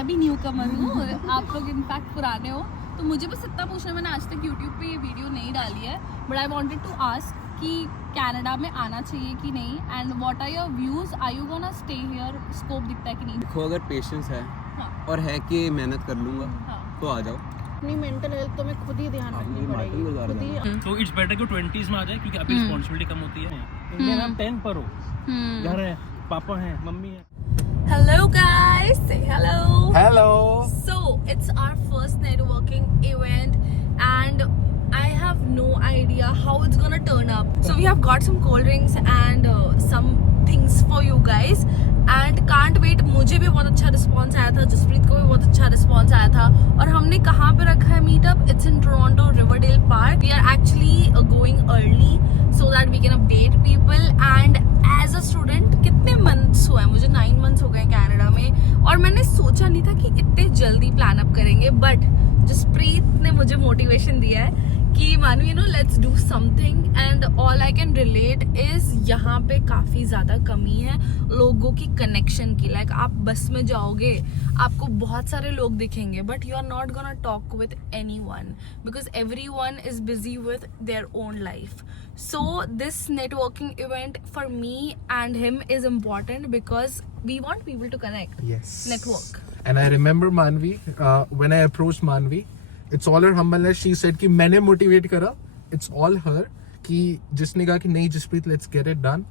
मैं भी न्यू कमर हूँ, आप लोग इनफैक्ट पुराने हो, तो मुझे बस इतना पूछना, मैंने आज तक यूट्यूब पे ये वीडियो नहीं डाली है, but I wanted to ask कि कनाडा में आना चाहिए कि नहीं, and what are your views, are you gonna stay here, scope दिखता है कि नहीं? देखो अगर पेशेंस है और है कि मेहनत कर लूँगा तो आ जाओ। अपनी मेंटल हेल्थ तो मैं खुद ही ध्यान रखनी पड़ेगी, खुद ही। तो इट्स बेटर कि 20s में आ जाए, क्योंकि अभी रिस्पांसिबिलिटी कम होती है। इंडिया में हम 10 पर हो, घर है, पापा हैं, मम्मी है। Hello guys, say hello. Hello. So it's our first networking event and I have no idea how it's gonna turn up. So we have got some cold drinks and some things for you guys and can't wait. मुझे भी बहुत अच्छा response आया था, जसप्रीत को भी बहुत अच्छा रिस्पॉन्स आया था। और हमने कहाँ पे रखा है meetup? It's in Toronto Riverdale Park. We are actually going early so that we can update people and as a student कितने months हुए हैं, मुझे 9 months हो गए कनाडा में, और मैंने सोचा नहीं था कि इतने जल्दी प्लान अप करेंगे, बट जसप्रीत ने मुझे मोटिवेशन दिया है कि मानू you know let's do something, and all I can relate is यहाँ पे काफ़ी ज़्यादा कमी है लोगों की कनेक्शन की। लाइक आप बस में जाओगे, आपको बहुत सारे लोग दिखेंगे, but you are not gonna talk with anyone because everyone is busy with their own life. So this networking event for me and him is important because we want people to connect. Yes. Network. And I remember Manvi, when I approached Manvi, it's all her humbleness. She said कि मैंने motivate करा. It's all her. कि जिसने कहा कि नहीं Jasprit, let's get it done.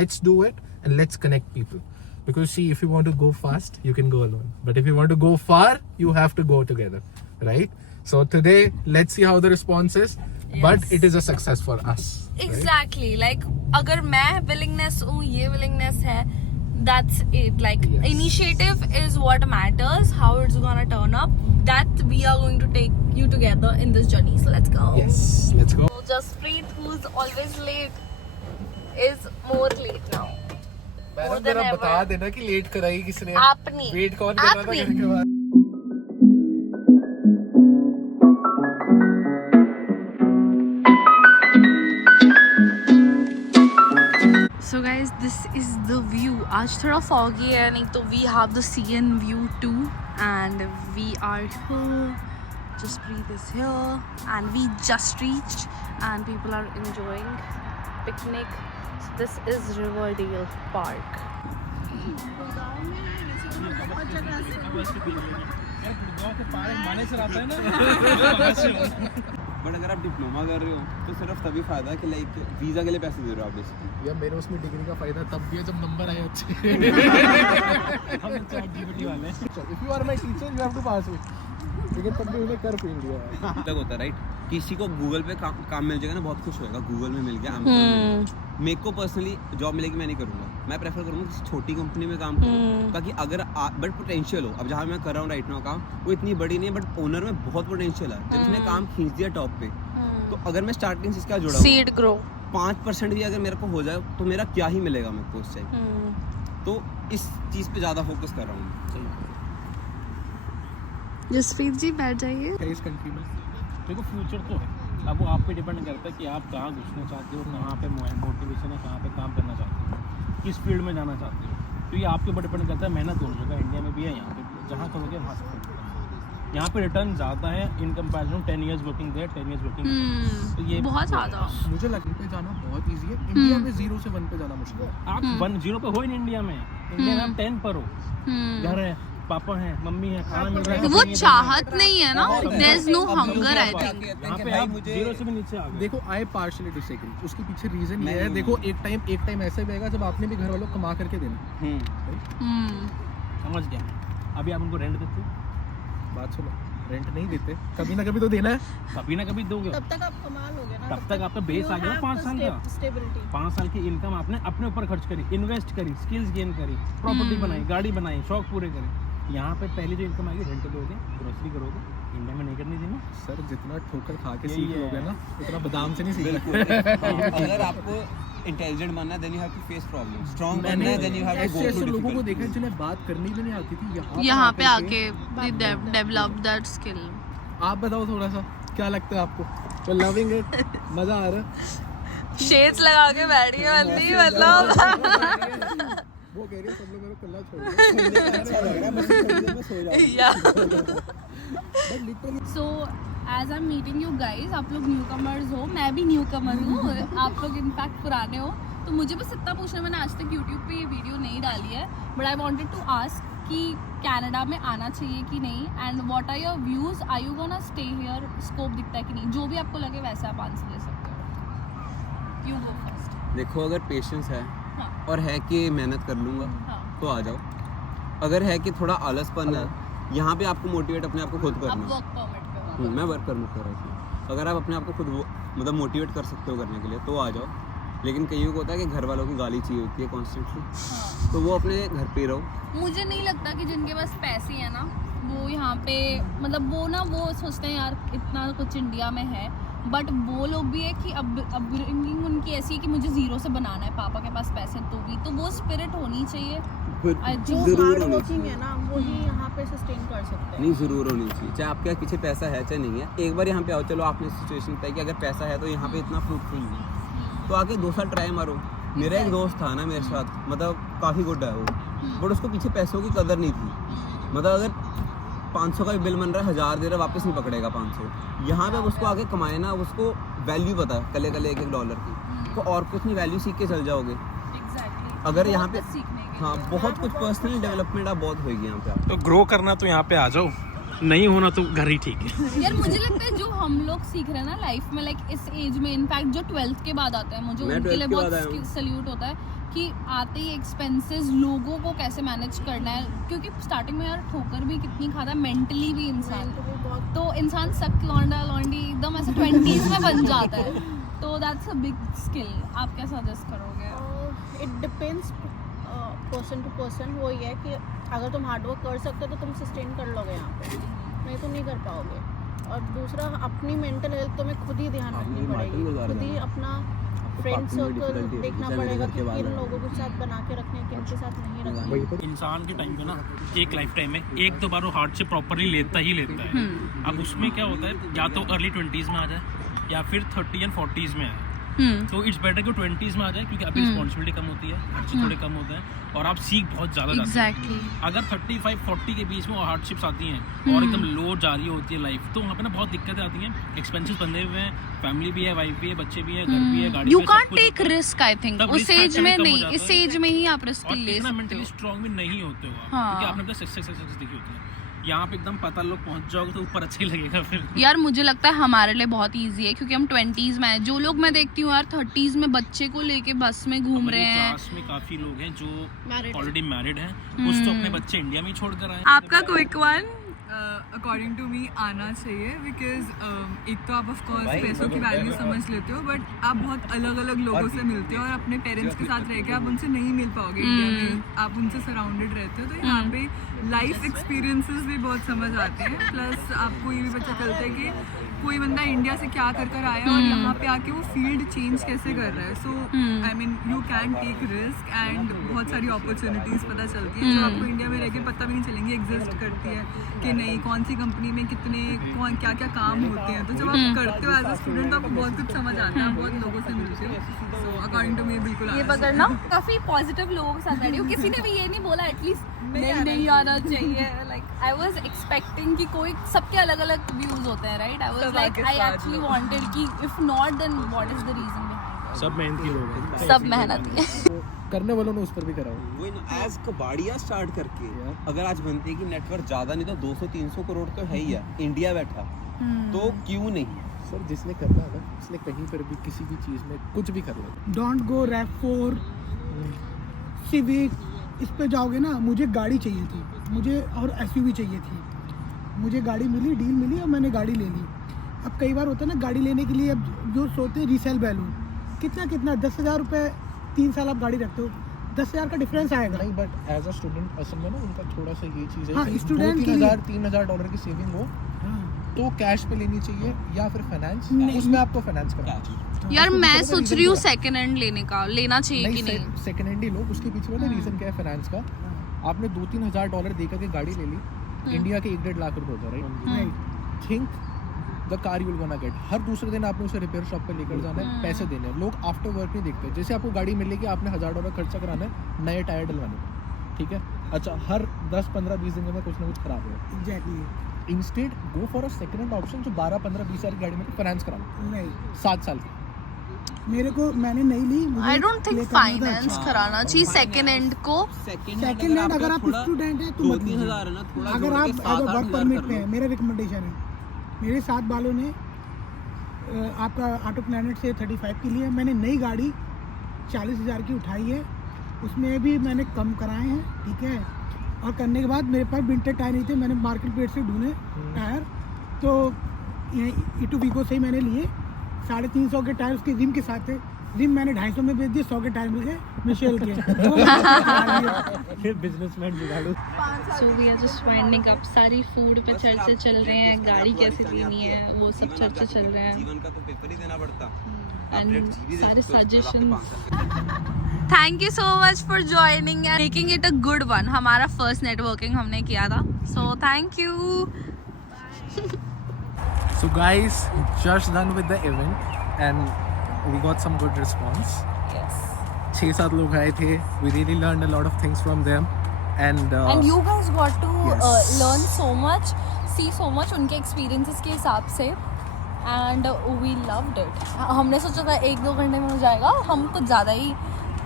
Let's do it and let's connect people. Because see, if you want to go fast, you can go alone. But if you want to go far, you have to go together, right? So today, let's see how the response is. Yes. But it is a success for us. Exactly. Like अगर मैं willingness हूँ, ये willingness है, that's it. Like Yes. initiative is what matters. How it's gonna turn up, that we are going to take you together in this journey. So let's go. Yes, let's go. So Jaspreet, who's always late, is more late now. More than ever. बता देना कि late कराई किसने? आपने। Wait कौन कर रहा था आपने। घर के बाद? So guys, this is the view. आज थोड़ा foggy है, नहीं तो we have the CN view too, and we are here. Jaspreet is here, and we just reached, and people are enjoying picnic. So this is Riverdale Park. But अगर आप diploma कर रहे हो तो सिर्फ तभी फायदा है कि लाइक वीजा के लिए पैसे दे रहे हो आप बेसिकली। या मेरे उसमें डिग्री का फायदा तब भी है जब नंबर आए अच्छे। If you are my teacher, you have to pass it. लेकिन तब भी उन्हें कर फेल दिया। तक होता है राइट, किसी को गूगल पे काम मिल जाएगा ना, बहुत खुश होएगा, गूगल में मिल गया, Amazon में मिल गया। मेरे को पर्सनली जॉब मिलेगी, मैं नहीं करूँगा, मैं प्रेफर करूँगा किसी छोटी कंपनी में काम करूँ, ताकि अगर बट पोटेंशियल हो। अब जहाँ मैं कर रहा हूँ राइट नाउ काम, वो इतनी बड़ी नहीं है, बट ओनर में बहुत पोटेंशियल है। जब उसने काम खींच दिया टॉप पे, तो अगर मैं स्टार्टिंग से इसका जुड़ा हूँ, Seed grow. 5% भी अगर मेरे को हो जाए तो मेरा क्या ही मिलेगा मेरे को उससे। तो इस चीज़ पे ज़्यादा फोकस कर रहा हूँ। जसप्रीत जी बैठ जाइए। इस कंट्री में देखो फ्यूचर तो है, अब वो आप पे डिपेंड करता है कि आप कहाँ घुसना चाहते हो, कहाँ पे मोटिवेशन है, कहाँ पे काम करना चाहते हो, किस फील्ड में जाना चाहते हो। तो ये आपके ऊपर डिपेंड करता है। मेहनत दोनों जगह, इंडिया में भी है, यहाँ पे भी है। जहाँ करोगे वहाँ से करोगे। यहाँ पे रिटर्न ज़्यादा है in comparison 10 years working there, 10 years working. तो ये बहुत ज़्यादा। मुझे लगता है जाना बहुत इजी है। इंडिया में 0 से 1 पे जाना मुश्किल है। आप 1-0 पे हो ही नहीं इंडिया में। इंडिया में आप 10 पर हो, घर है, पापा हैं, मम्मी है, खाना मिल रहा है। वो चाहत नहीं है ना, there is no hunger I think. यहाँ पे आप 0 से भी नीचे आ गए। देखो आई पार्शियली डिसएग्री, उसके पीछे रीजन ये है। देखो एक टाइम ऐसा भी आएगा जब आपने भी घर वालों को कमा करके देना। समझ गया। अभी आप उनको रेंट देते हो, बात सुनो, रेंट नहीं देते, कभी ना कभी तो देना है। कभी ना कभी दोगे। तब तक आप कमा लोगे ना, तब तक आपका बेस आ गया 5 साल का। स्टेबिलिटी। 5 साल की इनकम आपने अपने ऊपर खर्च करी, इन्वेस्ट करी, स्किल्स गेन करी, प्रॉपर्टी बनाई, गाड़ी बनाई, शौक पूरे करे। यहाँ पे पहली जो इनकम आएगी रेंट दोगे, ग्रोसरी करोगे। इंडिया में नहीं करनी देना सर, जितना ठोकर खा के सीख लोगे ना, उतना बादाम से नहीं सीखना। अगर आपको इंटेलिजेंट बनना है, then you have to face problem. Strong बनना है, then you have to go ऐसे थ्रू लोगों को देखा जिन्हें बात करनी भी नहीं आती थी, यहाँ पे आके डेवलप दैट स्किल। आप बताओ थोड़ा सा, क्या लगता है आपको? तो लविंग इट, मजा आ रहा है। शेड्स लगा के बैठी है बंदी, मतलब वो कह रही है सब लोग मेरे को कल्ला छोड़ दो। मैं सो जाऊंगा। So as I am meeting you guys, आप लोग न्यू कमर्स हो, मैं भी न्यू कमर हूँ, आप लोग इनफैक्ट पुराने हो, तो मुझे बस इतना पूछना, मैंने आज तक यूट्यूब पे ये वीडियो नहीं डाली है, but I wanted to ask कि कनाडा में आना चाहिए कि नहीं, and what are your views, are you gonna stay here, scope दिखता है कि नहीं, जो भी आपको लगे वैसे आप आंसर दे सकते हो। You go first. देखो, अगर पेशेंस है हाँ और है कि मेहनत कर लूँगा हाँ, तो आ जाओ। अगर है कि थोड़ा आलसपन है, यहाँ पे आपको मोटिवेट अपने आप को खुद आप करना है। वर्क परमिट पे हो। मैं वर्क परमिट कर रहा हूँ। अगर आप अपने आप को खुद मतलब मोटिवेट कर सकते हो करने के लिए तो आ जाओ। लेकिन कईयों को होता है कि घर वालों की गाली चाहिए होती है कॉन्स्टेंटली, हाँ। तो वो अपने घर पे रहो। मुझे नहीं लगता कि जिनके पास पैसे हैं ना वो यहाँ पे, मतलब वो ना वो सोचते हैं यार इतना कुछ इंडिया में है, बट वो लोग भी है कि अब अपब्रिंगिंग उनकी ऐसी है कि मुझे जीरो से बनाना है, पापा के पास पैसे तो भी, तो वो स्पिरिट होनी चाहिए। I जो think जरूर हार्ड होनी वर्किंग है ना वही यहाँ पे सस्टेन कर सकते हैं। नहीं, ज़रूर होनी चाहिए, चाहे आपके पीछे पैसा है चाहे नहीं है। एक बार यहाँ पे आओ, चलो आपने सिचुएशन बताई कि अगर पैसा है तो यहाँ पे इतना फ्रूटफुल नहीं है, तो आके 2 साल ट्राई मारो। मेरा एक दोस्त था ना मेरे साथ, मतलब काफ़ी गुड है वो, बट उसको पीछे पैसों की कदर नहीं थी। मतलब अगर 500 का भी बिल बन रहा है, 1000 दे रहा है, वापस नहीं पकड़ेगा 500। यहाँ पे अब उसको आगे कमाए ना, उसको वैल्यू पता है, कले कले 1-1 डॉलर की, तो और कुछ नहीं, वैल्यू सीख के चल जाओगे। Exactly. अगर यहाँ पे बहुत कुछ सीखने के हाँ लिए। बहुत कुछ पर्सनल डेवलपमेंट आप बहुत होगी यहाँ पे। तो ग्रो करना तो यहाँ पे आ जाओ, नहीं होना तो घर ही ठीक है। यार मुझे लगता है जो हम लोग सीख रहे हैं ना लाइफ में, लाइक इस एज में, इनफैक्ट जो 12th के बाद आते हैं, मुझे मैं उनके लिए 12th के बाद आया बहुत हूँ। सल्यूट होता है कि आते ही एक्सपेंसेस लोगों को कैसे मैनेज करना है, क्योंकि स्टार्टिंग में यार ठोकर भी कितनी खाता है मेंटली भी इंसान, तो इंसान सख्त लौंडा लौंडी एकदम ऐसे 20s में बन जाता है, तो दैट्स अ बिग स्किल। आप क्या सजेस्ट करोगे? It depends person to person. वो ये है कि अगर तुम हार्डवर्क कर सकते हो तो तुम सस्टेन कर लोगे यहाँ पे, नहीं तो नहीं कर पाओगे। और दूसरा, अपनी मेंटल हेल्थ तो में खुद ही ध्यान रखनी पड़ेगी, खुद ही अपना फ्रेंड सर्कल देखना पड़ेगा कि किन लोगों के साथ बना के रखने, किन के साथ नहीं रखने। इंसान के टाइम पे ना, एक लाइफ टाइम में एक दो बार वो हार्डशिप प्रॉपरली लेता ही लेता है। अब उसमें क्या होता है, या तो अर्ली 20s में आ जाए या फिर 30 एंड 40s में आए, तो इट्स बेटर कि 20s में आ जाए, क्योंकि अभी रिस्पॉन्सिबिलिटी कम होती है, खर्चे थोड़े कम होते हैं और आप सीख बहुत ज़्यादा जाते हैं। एग्जैक्टली। अगर 35-40 के बीच में वो हार्डशिप्स आती हैं और एकदम लो जा रही होती है लाइफ, तो वहाँ पे ना बहुत दिक्कतें आती हैं। एक्सपेंसेस बंधे हुए हैं, फैमिली भी है, वाइफ भी है, बच्चे भी है, घर भी है, गाड़ी यू भी है, सब कांट कुछ टेक होता है। रिस्क, आई थिंक तब उस risk एज factor में भी कम हो नहीं, जाता इस है। एज में ही आप रिस्क और ले इतना सकते मेंटली हो। स्ट्रांग भी नहीं होते हो आप, हाँ। क्योंकि आपने अपना सक्सेस देखी होती है। यहाँ पे एकदम पता लोग पहुँच जाओगे तो ऊपर अच्छा ही लगेगा फिर। यार मुझे लगता है हमारे लिए बहुत इजी है, क्योंकि हम 20s में हैं। जो लोग मैं देखती हूँ यार 30s में बच्चे को लेके बस में घूम रहे हैं। क्लास में काफी लोग हैं जो Married ऑलरेडी मैरिड हैं, कुछ तो अपने बच्चे इंडिया में ही छोड़ कर आए। आपका quick one? According to me आना चाहिए, बिकॉज एक तो आप ऑफ कोर्स पैसों की वैल्यू समझ लेते हो, बट आप बहुत अलग अलग लोगों से मिलते हो और अपने पेरेंट्स के साथ रह के आप उनसे नहीं मिल पाओगे इंडिया में। आप उनसे सराउंडेड रहते हो, तो यहाँ पे लाइफ एक्सपीरियंसेस भी बहुत समझ आते हैं। प्लस आपको ये भी पता चलता है कि कोई बंदा इंडिया से क्या कर कर आया और यहाँ पे आके वो फील्ड चेंज कैसे कर रहा है। So I mean you can take risk and बहुत सारी अपॉर्चुनिटीज़ पता चलती है जो आपको इंडिया में रह के पता भी नहीं चलेंगी एग्जिस्ट करती है कि नहीं, कौन सी कंपनी में कितने क्या क्या काम होते हैं। तो जब आप करते हो एज अ स्टूडेंट तो आपको बहुत कुछ समझ आता है, बहुत लोगों से मिलते हो। सो अकॉर्डिंग टू मी बिल्कुल ये पकड़ना, काफी पॉजिटिव लोगों के साथ बैठी हूँ। किसी ने भी ये नहीं बोला एटलीस्ट नहीं आना चाहिए। लाइक आई वाज एक्सपेक्टिंग कि कोई, सबके अलग अलग व्यूज होते हैं, right? I was like I actually wanted कि if not then what is the reason behind. सब मेहनती लोग हैं। सब मेहनती है। करने वालों ने उस पर भी करा हो। वही ना, एज कबाड़िया स्टार्ट करके अगर आज बनते की नेटवर्क ज्यादा नहीं तो 200-300 करोड़ तो है ही है इंडिया बैठा, तो क्यों नहीं? सर जिसने करना है ना, उसने कहीं पर भी किसी भी चीज़ में कुछ भी कर लो। डोंट गो रैप4 सिविक, इस पे जाओगे ना। मुझे गाड़ी चाहिए थी, मुझे और एसयूवी चाहिए थी, मुझे गाड़ी मिली, डील मिली और मैंने गाड़ी ले ली। अब कई बार होता है ना, गाड़ी लेने के लिए अब जो सोचते हैं रीसेल वैल्यू कितना 10,000 रुपये 3 साल आप गाड़ी रखते हो, 10,000 का डिफरेंस आएगा। नहीं, बट एज अ स्टूडेंट असल में ना उनका थोड़ा सा ये चीज़ है हाँ, कि student के लिए। 3,000 डॉलर की सेविंग हो हाँ। तो कैश पे लेनी चाहिए या फिर फाइनेंस, नहीं। उसमें आपको फाइनेंस करना चाहिए। यार उसके मैं पीछे सोच reason रही हूँ क्या है? सेकंड हैंड लेना चाहिए कि नहीं। सेकंड हैंड ही लो, उसके पीछे वाला रीज़न क्या है फाइनेंस का। आपने 2-3 हज़ार डॉलर देकर के गाड़ी ले ली, इंडिया के 1-1.5 लाख रुपए होता है, right? Think the car you will gonna get. हर दूसरे दिन आपने उसे रिपेयर शॉप पे लेकर जाना है, पैसे देने हैं। लोग आफ्टर वर्क नहीं देखते। जैसे आपको गाड़ी मिलेगी, आपने $1,000 खर्चा कराना है नए टायर डलवाने में, ठीक है? अच्छा हर 10-15-20 दिन में कुछ ना कुछ खराब हो। Exactly. Instead go for a second hand option जो 12-15-20 हज़ार की गाड़ी में फाइनेंस करा लो, नहीं, 7 साल की। मेरे को मैंने नहीं ली। मुझे आई डोंट थिंक play करना था। फाइनेंस कराना चाहिए सेकेंड हैंड को। सेकंड सेकंड हैंड अगर आप स्टूडेंट हैं तो मत 2-3 लीजिए। हज़ार है ना, थोड़ा अगर जोड़ आप के 7-8 वर्क हज़ार परमिट कर पे लो। हैं, मेरा रिकमेंडेशन है, मेरे 7 बालों ने आपका ऑटो प्लैनेट से 35 की लिए। मैंने नई गाड़ी 40,000 की उठाई है, उसमें भी मैंने कम कराए हैं, ठीक है। और करने के बाद मेरे पास विंटर टायर नहीं थे, मैंने मार्केट प्लेस से ढूंढे टायर, तो ये ईटू वीगो से ही मैंने लिए। 350 के टायर उसके रिम के साथ थे। रिम मैंने 250 में बेच दिए, 100 के टायर मिल गए मिशेल के। फिर बिजनेसमैन जुगाड़ू। So we are just winding up. सारी फूड पे चर्चे चल रहे हैं, गाड़ी कैसे लेनी है वो सब चर्चे चल रहे हैं, जीवन का तो पेपर ही देना पड़ता। एंड सारे suggestions. Thank you so much for joining and making it a good one. हमारा फर्स्ट नेटवर्किंग हमने किया था, so thank you. So guys, just done with the event and we got some good response. Yes. 6-7 लोग आए थे. We really learned a lot of things from them. And And you guys got to Yes. learn so much, see so much उनके experiences के हिसाब से, and we loved it. हमने सोचा था 1-2 घंटे में हो जाएगा, हम कुछ ज़्यादा ही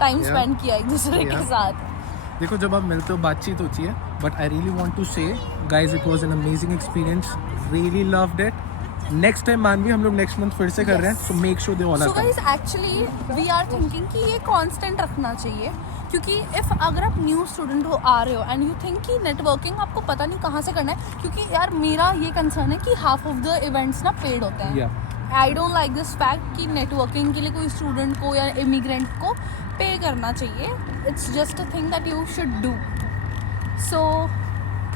टाइम Yeah. स्पेंड किया एक दूसरे के Yeah. साथ। देखो जब आप मिलते हो बातचीत होती है. But I really want to say, guys, it was an amazing experience. Really loved it. Next time मानवी हम लोग next month फिर से कर रहे हैं. So make sure they all are so coming. Guys actually we are thinking कि ये कांस्टेंट रखना चाहिए, क्योंकि इफ अगर आप न्यू स्टूडेंट हो आ रहे हो एंड यू थिंक कि नेटवर्किंग आपको पता नहीं कहाँ से करना है, क्योंकि यार मेरा ये कंसर्न है कि हाफ ऑफ द इवेंट्स ना पेड होते हैं। Yeah. I don't like this fact कि नेटवर्किंग के लिए कोई स्टूडेंट को या इमिग्रेंट को पे करना चाहिए। It's just a thing that you should do. So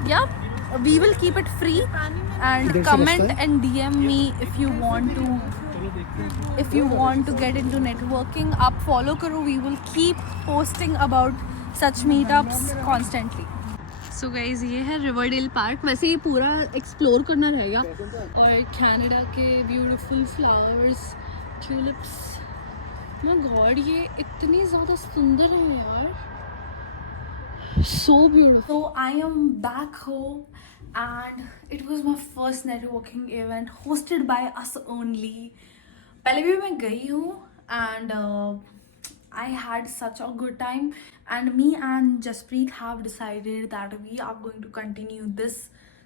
yeah we will keep it free and comment and DM me if you want to get into networking. आप follow करो, we will keep posting about such meetups constantly. So guys, ये है Riverdale park. वैसे ये पूरा explore करना रहेगा, और कनाडा के beautiful flowers, tulips, my God ये इतनी ज़्यादा सुंदर है यार, so beautiful. So I am back home and it was my first networking event hosted by us only. पहले भी मैं गई हूँ and I had such a good time, and me and Jaspreet have decided that we are going to continue this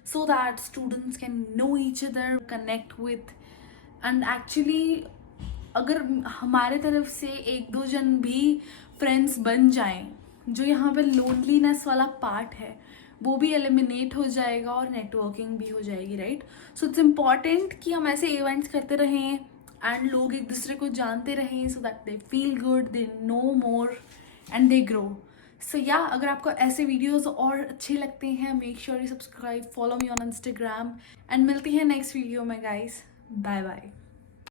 so that students can know each other, connect with, and actually अगर हमारे तरफ से 1-2 जन भी friends बन जाएं, जो यहाँ पे लोनलीनेस वाला पार्ट है वो भी एलिमिनेट हो जाएगा और नेटवर्किंग भी हो जाएगी, राइट। सो इट्स इम्पॉर्टेंट कि हम ऐसे इवेंट्स करते रहें एंड लोग एक दूसरे को जानते रहें, so that they feel good, they know more and they grow. So yeah अगर आपको ऐसे वीडियोस और अच्छे लगते हैं, make sure you subscribe, follow me on Instagram, and मिलती हैं नेक्स्ट वीडियो में गाइस। Bye bye.